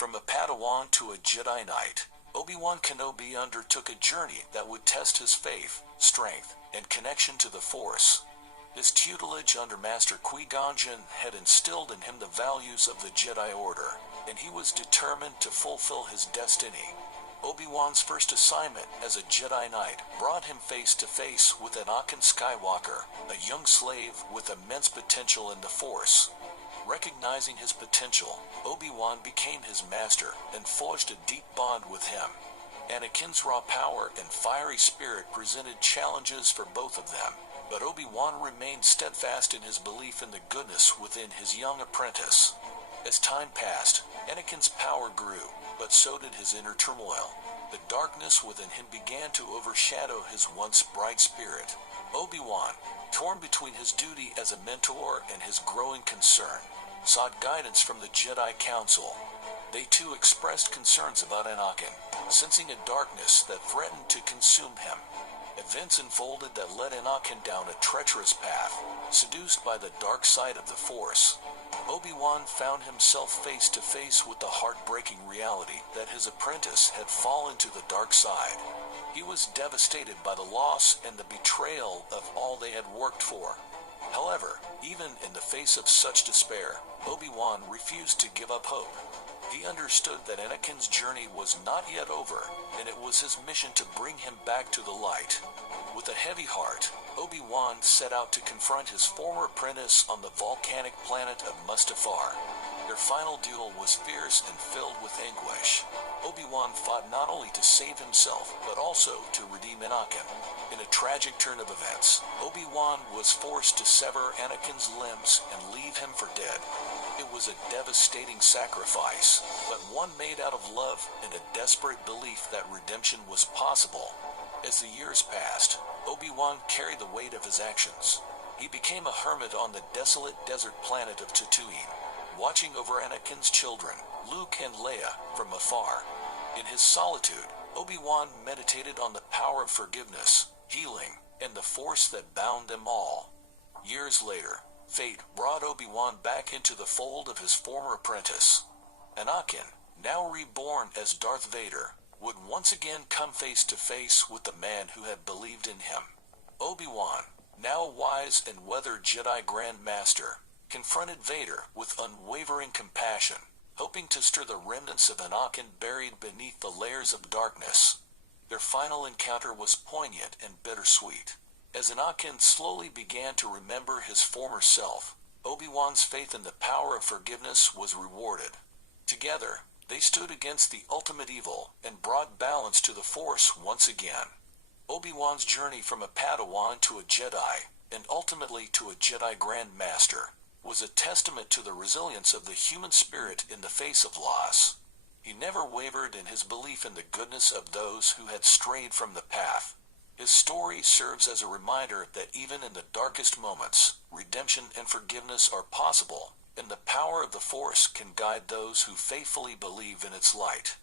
From a Padawan to a Jedi Knight, Obi-Wan Kenobi undertook a journey that would test his faith, strength, and connection to the Force. His tutelage under Master Qui-Gon Jinn had instilled in him the values of the Jedi Order, and he was determined to fulfill his destiny. Obi-Wan's first assignment as a Jedi Knight brought him face to face with Anakin Skywalker, a young slave with immense potential in the Force. Recognizing his potential, Obi-Wan became his master and forged a deep bond with him. Anakin's raw power and fiery spirit presented challenges for both of them, but Obi-Wan remained steadfast in his belief in the goodness within his young apprentice. As time passed, Anakin's power grew, but so did his inner turmoil. The darkness within him began to overshadow his once bright spirit. Obi-Wan, torn between his duty as a mentor and his growing concern, sought guidance from the Jedi Council. They too expressed concerns about Anakin, sensing a darkness that threatened to consume him. Events unfolded that led Anakin down a treacherous path, seduced by the dark side of the Force. Obi-Wan found himself face to face with the heartbreaking reality that his apprentice had fallen to the dark side. He was devastated by the loss and the betrayal of all they had worked for. However, even in the face of such despair, Obi-Wan refused to give up hope. He understood that Anakin's journey was not yet over, and it was his mission to bring him back to the light. With a heavy heart, Obi-Wan set out to confront his former apprentice on the volcanic planet of Mustafar. Their final duel was fierce and filled with anguish. Obi-Wan fought not only to save himself, but also to redeem Anakin. In a tragic turn of events, Obi-Wan was forced to sever Anakin's limbs and leave him for dead. It was a devastating sacrifice, but one made out of love and a desperate belief that redemption was possible. As the years passed, Obi-Wan carried the weight of his actions. He became a hermit on the desolate desert planet of Tatooine, watching over Anakin's children, Luke and Leia, from afar. In his solitude, Obi-Wan meditated on the power of forgiveness, healing, and the force that bound them all. Years later, fate brought Obi-Wan back into the fold of his former apprentice. Anakin, now reborn as Darth Vader, would once again come face to face with the man who had believed in him. Obi-Wan, now a wise and weathered Jedi Grand Master, confronted Vader with unwavering compassion, hoping to stir the remnants of Anakin buried beneath the layers of darkness. Their final encounter was poignant and bittersweet. As Anakin slowly began to remember his former self, Obi-Wan's faith in the power of forgiveness was rewarded. Together, they stood against the ultimate evil and brought balance to the Force once again. Obi-Wan's journey from a Padawan to a Jedi, and ultimately to a Jedi Grand Master, was a testament to the resilience of the human spirit in the face of loss. He never wavered in his belief in the goodness of those who had strayed from the path. His story serves as a reminder that even in the darkest moments, redemption and forgiveness are possible, and the power of the Force can guide those who faithfully believe in its light.